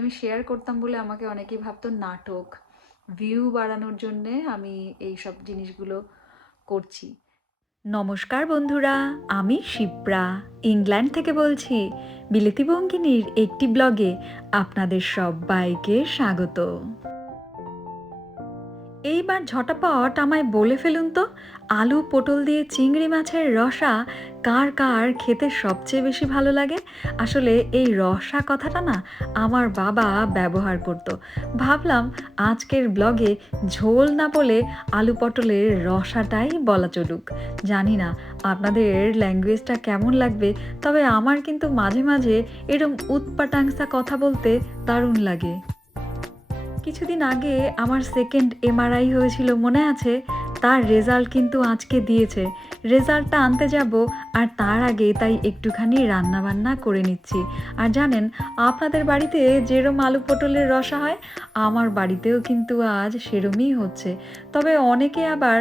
আমি শেয়ার করতাম বলে আমাকে অনেকেই ভাবতো নাটক, ভিউ বাড়ানোর জন্যে আমি এই সব জিনিসগুলো করছি। নমস্কার বন্ধুরা, আমি শিপ্রা ইংল্যান্ড থেকে বলছি। বিলেতি বঙ্গিনীর একটি ব্লগে আপনাদের সবাইকে স্বাগত। এইবার ঝটাপট আমায় বলে ফেলুন তো, আলু পটল দিয়ে চিংড়ি মাছের রসা কার কার খেতে সবচেয়ে বেশি ভালো লাগে? আসলে এই রসা কথাটা না আমার বাবা ব্যবহার করত। ভাবলাম আজকের ব্লগে ঝোল না বলে আলু পটলের রসাটাই বলা চলুক। জানি না আপনাদের ল্যাঙ্গুয়েজটা কেমন লাগবে, তবে আমার কিন্তু মাঝে মাঝে এরম উৎপাটাংসা কথা বলতে দারুণ লাগে। কিছুদিন আগে আমার সেকেন্ড এমআরআই হয়েছিল, মনে আছে? তার রেজাল্ট কিন্তু আজকে দিয়েছে। রেজাল্টটা আনতে যাব, আর তার আগে তাই একটুখানি রান্নাবান্না করে নিচ্ছি। আর জানেন, আপনাদের বাড়িতে যেরম আলু পটলের রসা হয়, আমার বাড়িতেও কিন্তু আজ সেরমই হচ্ছে। তবে অনেকে আবার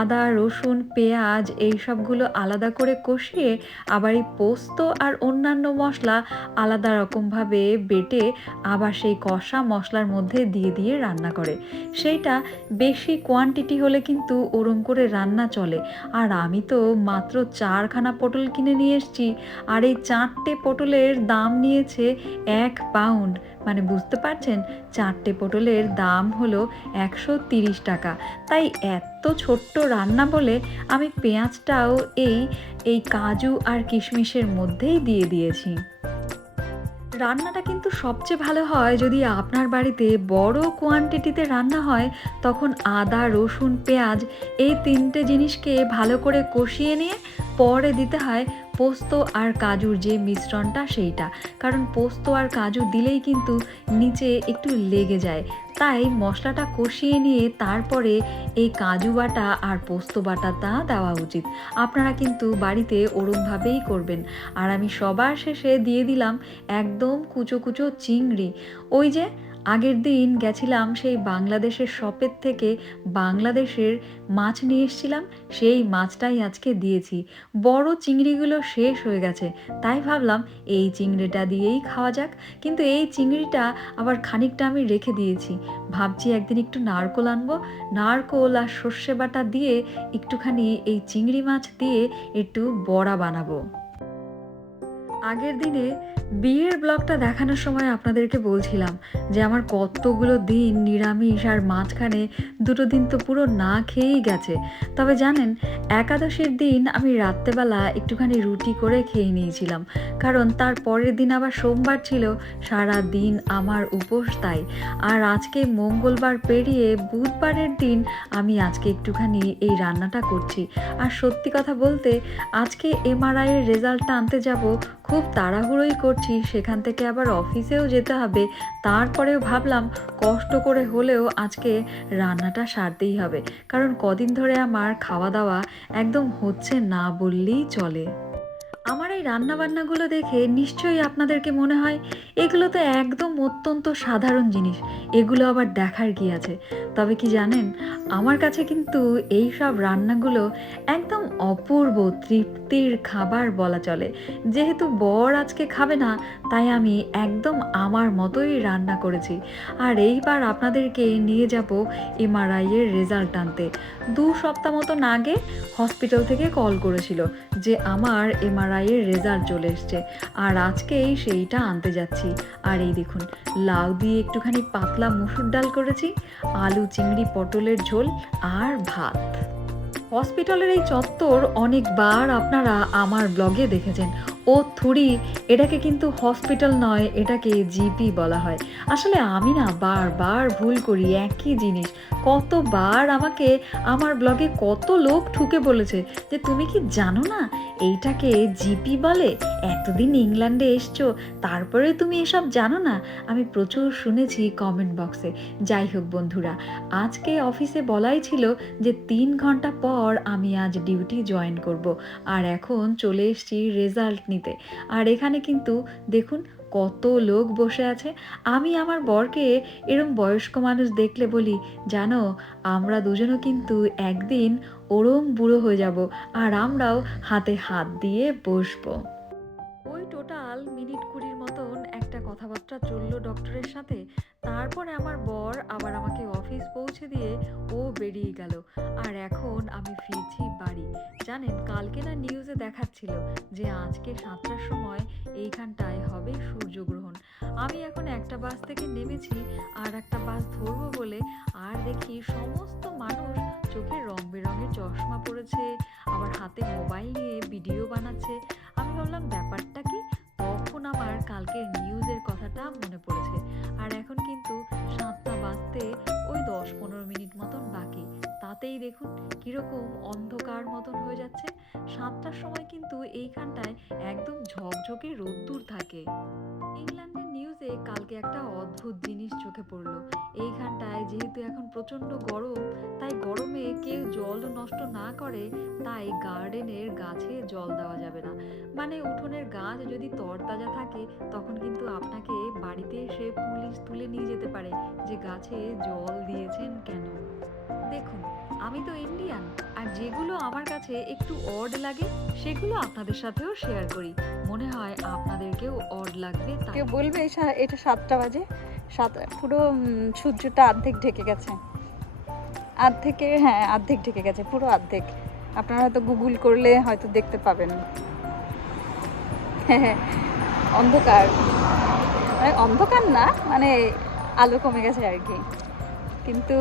আদা রসুন পেঁয়াজ এই সবগুলো আলাদা করে কষিয়ে আবার এই পোস্ত আর অন্যান্য মশলা আলাদা রকমভাবে বেটে আবার সেই কষা মশলার মধ্যে দিয়ে রান্না করে। সেইটা বেশি কোয়ান্টিটি হলে কিন্তু ওরম করে রান্না চলে। আর আমি তো মাত্র 4খানা পটল কিনে নিয়ে এসেছি, আর এই 4টে পটলের দাম নিয়েছে 1 পাউন্ড। মানে বুঝতে পারছেন, 4টে পটলের দাম হলো 130 টাকা। তাই এত ছোট্ট রান্না বলে আমি পেঁয়াজটাও এই কাজু আর কিশমিশের মধ্যেই দিয়ে দিয়েছি। রান্নাটা কিন্তু সবচেয়ে ভালো হয় যদি আপনার বাড়িতে বড় কোয়ান্টিটিতে রান্না হয়। তখন আদা রসুন পেঁয়াজ এই 3টে জিনিসকে ভালো করে কষিয়ে নিয়ে পরে দিতে হয় পোস্ত আর কাজুর যে মিশ্রণটা, সেইটা। কারণ পোস্ত আর কাজু দিলেই কিন্তু নিচে একটু লেগে যায়। তাই মশলাটা কষিয়ে নিয়ে তারপরে এই কাজু বাটা আর পোস্ত বাটাটা দেওয়া উচিত। আপনারা কিন্তু বাড়িতে ওরমভাবেই করবেন। আর আমি সবার শেষে দিয়ে দিলাম একদম কুচো কুচো চিংড়ি। ওই যে আগের দিন গেছিলাম সেই বাংলাদেশের শপের থেকে বাংলাদেশের মাছ নিয়ে এসেছিলাম, সেই মাছটাই আজকে দিয়েছি। বড় চিংড়িগুলো শেষ হয়ে গেছে, তাই ভাবলাম এই চিংড়িটা দিয়েই খাওয়া যাক। কিন্তু এই চিংড়িটা আবার খানিকটা আমি রেখে দিয়েছি। ভাবছি একদিন একটু নারকোল আনবো, নারকোল আর সর্ষে বাটা দিয়ে একটুখানি এই চিংড়ি মাছ দিয়ে একটু বড়া বানাবো। আগের দিনে বিয়ের ব্লগটা দেখানোর সময় আপনাদেরকে বলছিলাম যে আমার কতগুলো দিন নিরামিষ, আর মাঝখানে 2 দিন তো পুরো না খেয়েই গেছে। তবে জানেন, একাদশীর দিন আমি রাত্রেবেলা একটুখানি রুটি করে খেয়ে নিয়েছিলাম, কারণ তার পরের দিন আবার সোমবার ছিল। সারা দিন আমার উপোস তাই। আর আজকে মঙ্গলবার পেরিয়ে বুধবারের দিন আমি আজকে একটুখানি এই রান্নাটা করছি। আর সত্যি কথা বলতে, আজকে এমআরআইয়ের রেজাল্টটা আনতে যাব, খুব তাড়াহুড়োই করছি, সেখান থেকে আবার অফিসেও যেতে হবে। তারপরেও ভাবলাম কষ্ট করে হলেও আজকে রান্নাটা সারতেই হবে, কারণ কদিন ধরে আমার খাওয়া দাওয়া একদম হচ্ছে না বললেই চলে। আমার এই রান্নাবান্নাগুলো দেখে নিশ্চয়ই আপনাদেরকে মনে হয় এগুলো তো একদম অত্যন্ত সাধারণ জিনিস, এগুলো আবার দেখার কি আছে? তবে কি জানেন, আমার কাছে কিন্তু এই সব রান্নাগুলো একদম অপূর্ব তৃপ্তির খাবার বলা চলে। যেহেতু বর আজকে খাবে না, তাই আমি একদম আমার মতোই রান্না করেছি। আর এইবার আপনাদেরকে নিয়ে যাব এমআরআই এর রেজাল্ট আনতে। 2 সপ্তাহ মতন আগে হসপিটাল থেকে কল করেছিল যে আমার এমআরআই এর রেজাল্ট চলে এসছে, আর আজকেই সেইটা আনতে যাচ্ছি। আর এই দেখুন, লাউ দিয়ে একটুখানি পাতলা মুসুর ডাল করেছি, আলু চিংড়ি পটলের ঝোল আর ভাত। হসপিটালের এই চত্বর অনেকবার আপনারা আমার ব্লগে দেখেছেন। ও থুড়ি, এটাকে কিন্তু হসপিটাল নয়, এটাকে জিপি বলা হয়। আসলে আমি না বারবার ভুল করি একই জিনিস। কতবার আমাকে আমার ব্লগে কত লোক ঠুকে বলেছে যে তুমি কি জানো না এইটাকে জিপি বলে? এতদিন ইংল্যান্ডে এসছো, তারপরে তুমি এসব জানো না? আমি প্রচুর শুনেছি কমেন্ট বক্সে। যাই হোক বন্ধুরা, আজকে অফিসে বলাই ছিল যে 3 ঘন্টা পর আমি আজ ডিউটি জয়েন করব। আর এখন চলে এসেছি রেজাল্ট নিতে। আর এখানে কিন্তু দেখুন কত লোক বসে আছে। আমি আমার বরকে এরম বয়স্ক মানুষ দেখলে বলি, জানো, আমরা দুজনও কিন্তু একদিন ওরম বুড়ো হয়ে যাব, আর আমরাও হাতে হাত দিয়ে বসবো। ওই টোটাল মিনিট 20 মতন একটা কথাবার্তা চললো ডক্টরের সাথে। তারপরে আমার বর আবার আমাকে অফিস পৌঁছে দিয়ে ও বেরিয়ে গেল। আর এখন আমি ফিরছি বাড়ি। জানেন, কালকে না নিউজে দেখাচ্ছিল যে আজকে 7টার সময় এইখানটায় হবে সূর্যগ্রহণ। আমি এখন একটা বাস থেকে নেমেছি আর একটা বাস ধরবো বলে, আর দেখি সমস্ত মানুষ চোখে রং বেরঙের চশমা পরেছে, আবার হাতে মোবাইল নিয়ে ভিডিও বানাচ্ছে। আমি ভাবলাম ব্যাপারটা কি, তখন আমার কালকের নিউজের কথাটা মনে পড়েছে। আর এখন কিন্তু 7টা বাজতে ওই 10-15 মিনিট মতন বাকি, তাতেই দেখুন কিরকম অন্ধকার মতন হয়ে যাচ্ছে। 7টার সময় কিন্তু এইখানটায় একদম ঝকঝকে রোদ্দুর থাকে। ইংল্যান্ডের নিউজে কালকে একটা অদ্ভুত জিনিস চোখে পড়লো। এইখানটায় যেহেতু এখন প্রচণ্ড গরম, তাই গরমে কেউ জল নষ্ট না করে, তাই গার্ডেনের গাছে জল দেওয়া যাবে না। মানে উঠোনের গাছ যদি তরতাজা থাকে, তখন কিন্তু আপনাকে বাড়িতে এসে পুলিশ তুলে নিয়ে যেতে পারে যে গাছে জল দিয়েছেন কেন। দেখুন, আমি তো ইন্ডিয়ান, আর যেগুলো আমার কাছে একটু অড লাগে সেগুলো আপনাদের সাথেও শেয়ার করি। মনে হয় আপনাদেরকেও অড লাগবে তাই। কেউ বলবে এটা 7টা বাজে, পুরো সূর্যটা অর্ধেক ঢেকে গেছে, অর্ধেক ঢেকে গেছে, পুরো অর্ধেক। আপনারা হয়তো গুগল করলে হয়তো দেখতে পাবেন। হ্যাঁ, অন্ধকার, মানে অন্ধকার না, মানে আলো কমে গেছে আর কি। কিন্তু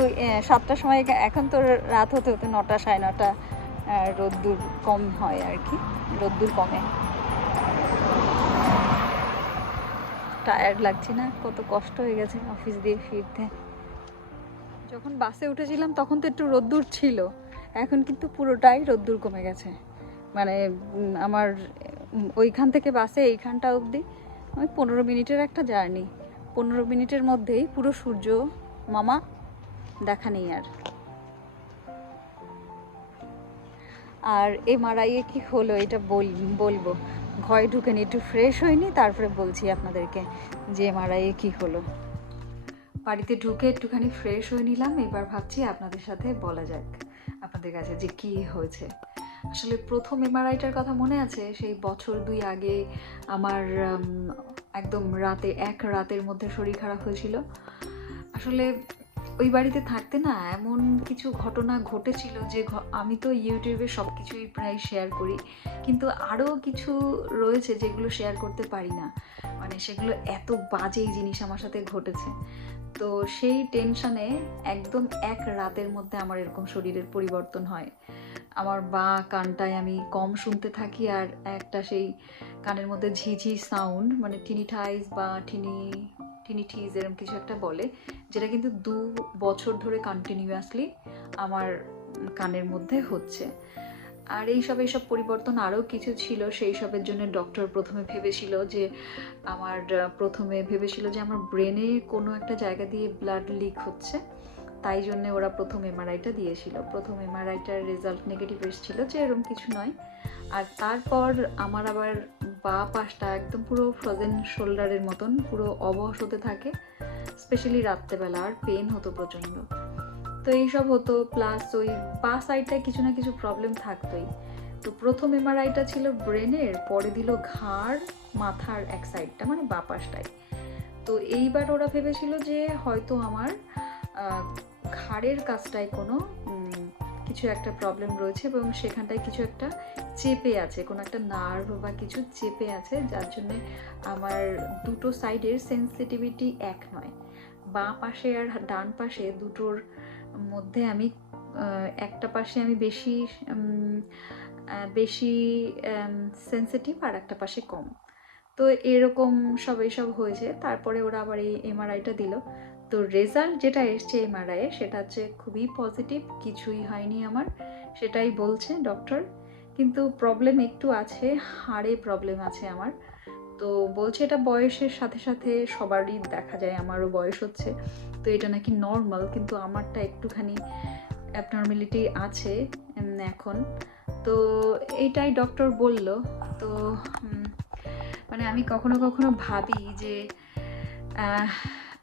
7টার সময় এখন তো রাত হতে হতে 9টা 9:30 রোদ্দুর কম হয় আর কি, রোদ্দুর কমে। টায়ার্ড লাগছে না? কত কষ্ট হয়ে গেছে অফিস দিয়ে ফিরতে। যখন বাসে উঠেছিলাম তখন তো একটু রোদ্দুর ছিল, এখন কিন্তু পুরোটাই রোদ্দুর কমে গেছে। মানে আমার ওইখান থেকে বাসে এইখানটা অবধি ওই 15 মিনিটের একটা জার্নি, 15 মিনিটের মধ্যেই পুরো সূর্য মামা দেখা নেই আর। আর এমআরআইয়ে কি হলো এটা বলবো, ঘরে ঢুকে নি, একটু ফ্রেশ হয়নি, তারপরে বলছি আপনাদেরকে যে এমআরআইয়ে কি হলো। বাড়িতে ঢুকে একটুখানি ফ্রেশ হয়ে নিলাম, এবার ভাবছি আপনাদের সাথে বলা যাক আপনাদের কাছে যে কি হয়েছে। আসলে প্রথম এমআরআইটার কথা মনে আছে, সেই বছর 2 আগে আমার একদম এক রাতের মধ্যে শরীর খারাপ হয়েছিল। আসলে ওই বাড়িতে থাকতে না এমন কিছু ঘটনা ঘটেছিল যে আমি তো ইউটিউবে সব কিছুই প্রায় শেয়ার করি, কিন্তু আরও কিছু রয়েছে যেগুলো শেয়ার করতে পারি না। মানে সেগুলো এত বাজে জিনিস আমার সাথে ঘটেছে। তো সেই টেনশনে একদম এক রাতের মধ্যে আমার এরকম শরীরের পরিবর্তন হয়। আমার কানটায় আমি কম শুনতে থাকি, আর একটা সেই কানের মধ্যে ঝিঝি সাউন্ড, মানে টিনিটাইজ বা টিনিটিজ এরকম কিছু একটা বলে, যেটা কিন্তু 2 বছর ধরে কন্টিনিউয়াসলি আমার কানের মধ্যে হচ্ছে। আর এইসব পরিবর্তন আরও কিছু ছিল, সেই সবের জন্য ডক্টর প্রথমে ভেবেছিল যে আমার ব্রেনে কোনো একটা জায়গা দিয়ে ব্লাড লিক হচ্ছে, তাই জন্য ওরা প্রথম এমআরআইটা দিয়েছিল। প্রথম এমআরআইটার রেজাল্ট নেগেটিভ এসেছিল, যে এরকম কিছু নয়। আর তারপর আমার আবার পাশটা একদম পুরো ফ্রোজেন শোল্ডারের মতন পুরো অবশ হতে থাকে, স্পেশালি রাত্রেবেলা, আর পেন হতো প্রচণ্ড। তো এইসব হতো, প্লাস ওই সাইডটায় কিছু না কিছু প্রবলেম থাকতোই। তো প্রথম এমআরআইটা ছিল ব্রেনের, পরে দিল ঘাড়, মাথার এক সাইডটা, মানে পাশটায়। তো এইবার ওরা ভেবেছিল যে হয়তো আমার ঘাড়ের কাছটায় কোনো কিছু একটা প্রবলেম রয়েছে, এবং সেখানটায় কিছু একটা চেপে আছে, কোনো একটা নার্ভ বা কিছু চেপে আছে, যার জন্যে আমার দুটো সাইডের সেন্সিটিভিটি এক নয়। বাঁ পাশে আর ডান পাশে দুটোর মধ্যে আমি একটা পাশে আমি বেশি সেন্সিটিভ, আর একটা পাশে কম। তো এরকম এইসব হয়েছে। তারপরে ওরা আবার এই এমআরআইটা দিল। তো রেজাল্ট যেটা এসছে এমআরআইয়ে, সেটা হচ্ছে খুবই পজিটিভ, কিছুই হয়নি আমার, সেটাই বলছে ডক্টর। কিন্তু প্রবলেম একটু আছে, হাড়ে প্রবলেম আছে আমার। তো বলছে এটা বয়সের সাথে সাথে সবারই দেখা যায়, আমারও বয়স হচ্ছে, তো এটা নাকি নর্মাল, কিন্তু আমারটা একটুখানি অ্যাবনর্মালিটি আছে এখন। তো এইটাই ডক্টর বলল। তো মানে আমি কখনো কখনো ভাবি যে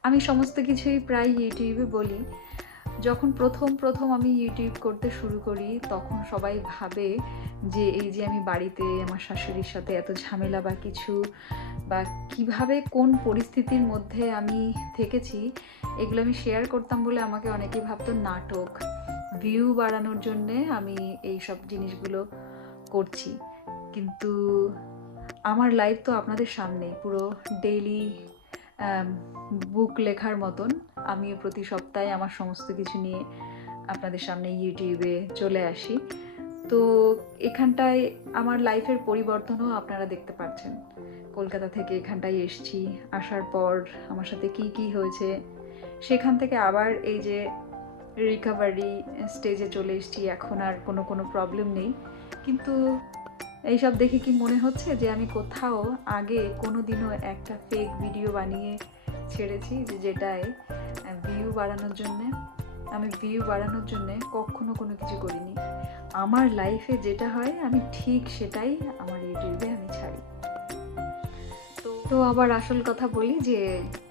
আমি সমস্ত কিছুই প্রায় ইউটিউবে বলি, যখন প্রথম আমি ইউটিউব করতে শুরু করি তখন সবাই ভাবে যে এই যে আমি বাড়িতে আমার শাশুড়ির সাথে এত ঝামেলা বা কিছু, বা কিভাবে কোন পরিস্থিতির মধ্যে আমি থেকেছি, এগুলো আমি শেয়ার করতাম বলে আমাকে অনেকেই ভাবতো নাটক, ভিউ বাড়ানোর জন্যে আমি এই সব জিনিসগুলো করছি। কিন্তু আমার লাইফ তো আপনাদের সামনেই, পুরো ডেইলি বুক লেখার মতন আমিও প্রতি সপ্তাহে আমার সমস্ত কিছু নিয়ে আপনাদের সামনে ইউটিউবে চলে আসি। তো এখানটায় আমার লাইফের পরিবর্তনও আপনারা দেখতে পাচ্ছেন। কলকাতা থেকে এখানটায় এসছি, আসার পর আমার সাথে কি কি হয়েছে, সেখান থেকে আবার এই যে রিকভারি স্টেজে চলে এসেছি, এখন আর কোনো প্রবলেম নেই। কিন্তু এইসব দেখে কি মনে হচ্ছে যে আমি কোথাও আগে কোনো দিনও একটা ফেক ভিডিও বানিয়ে ছেড়েছি, যেটায় ভিউ বাড়ানোর জন্যে? আমি ভিউ বাড়ানোর জন্যে কখনো কোনো কিছু করিনি। আমার লাইফে যেটা হয় আমি ঠিক সেটাই আমার ইউটিউবে আমি ছাড়ি। তো আবার আসল কথা বলি যে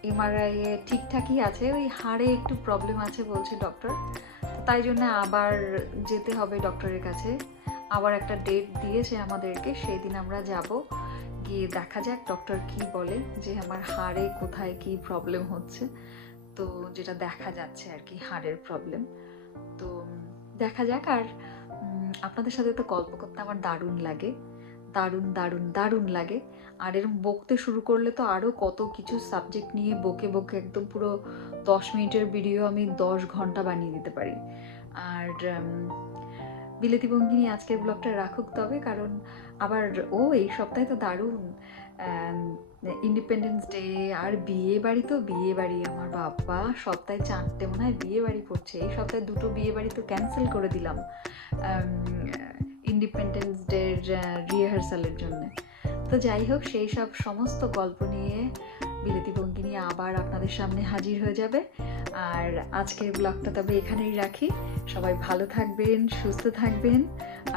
এমআরআই ঠিকঠাকই আছে, ওই হাড়ে একটু প্রবলেম আছে বলছে ডক্টর, তাই জন্য আবার যেতে হবে ডক্টরের কাছে। আবার একটা ডেট দিয়েছে আমাদেরকে, সেই দিন আমরা যাব, গিয়ে দেখা যাক ডক্টর কি বলে, যে আমার হাড়ে কোথায় কি প্রবলেম হচ্ছে। তো যেটা দেখা যাচ্ছে আর কি হাড়ের প্রবলেম, তো দেখা যাক। আর আপনাদের সাথে তো গল্প করতে আমার দারুণ লাগে, দারুণ লাগে। আর এরকম বকতে শুরু করলে তো আরও কত কিছু সাবজেক্ট নিয়ে বকে একদম পুরো 10 মিনিটের ভিডিও আমি 10 ঘন্টা বানিয়ে দিতে পারি। আর বিলেতি বঙ্গিনী আজকের ব্লগটা রাখুক তবে, কারণ আবার এই সপ্তাহে তো দারুণ ইন্ডিপেন্ডেন্স ডে আর বিয়ে বাড়ি, আমার বাবা সপ্তাহে 4টে মনে হয় বিয়ে বাড়ি পড়ছে। এই সপ্তাহে 2টো বিয়ে বাড়ি তো ক্যান্সেল করে দিলাম ইন্ডিপেন্ডেন্স ডের রিহার্সালের জন্য। তো যাই হোক, সেই সব সমস্ত গল্প নিয়ে বিলেতি বঙ্গিনী আবার আপনাদের সামনে হাজির হয়ে যাবে। আর আজকের ব্লগটা তবে এখানেই রাখি। সবাই ভালো থাকবেন, সুস্থ থাকবেন।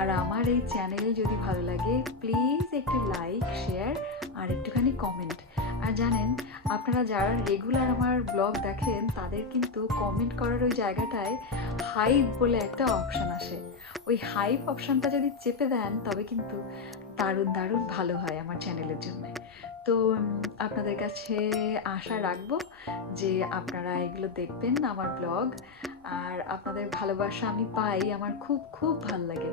আর আমার এই চ্যানেল যদি ভালো লাগে প্লিজ একটু লাইক, শেয়ার আর একটুখানি কমেন্ট। আর জানেন, আপনারা যারা রেগুলার আমার ব্লগ দেখেন তাদের কিন্তু কমেন্ট করার ওই জায়গাটায় হাইপ বলে একটা অপশান আসে। ওই হাইপ অপশানটা যদি চেপে দেন তবে কিন্তু দারুণ ভালো হয় আমার চ্যানেলের জন্য। তো আপনাদের কাছে আশা রাখবো যে আপনারা এগুলো দেখবেন আমার ব্লগ, আর আপনাদের ভালোবাসা আমি পাই, আমার খুব ভালো লাগে।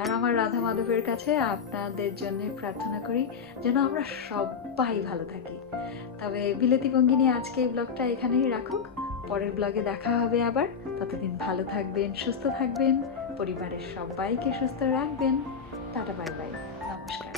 আর আমার রাধা মাধবের কাছে আপনাদের জন্য প্রার্থনা করি যেন আমরা সবাই ভালো থাকি। তবে বিলেতি বঙ্গিনী আজকে এই ব্লগটা এখানেই রাখুক, পরের ব্লগে দেখা হবে আবার। ততদিন ভালো থাকবেন, সুস্থ থাকবেন, পরিবারের সবাইকে সুস্থ রাখবেন। টাটা, বাই বাই, নমস্কার।